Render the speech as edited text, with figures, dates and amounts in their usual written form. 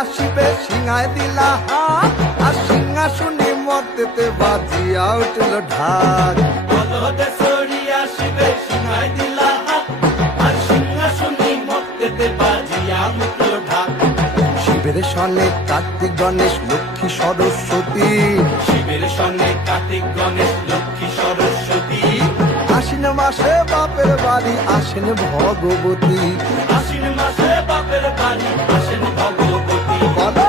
আসিবে সিংহায় দিলা হাত, আর সিংহাসনে মর্তেতে বাজিয়া উঠল ঢাক। বলদে সরি আসিবে সিংহায় দিলা হাত, আর সিংহাসনে মর্তেতে বাজিয়া উঠল ঢাক। শিবের সনে কার্তিক গণেশ লক্ষ্মী সরস্বতী, শিবের সনে কার্তিক গণেশ লক্ষ্মী সরস্বতী। আশ্বিন মাসে বাপের বাড়ি আসেন ভগবতী। আশ্বিন মাসে বাপের বাড়ি আসেন ভগবতী। বলো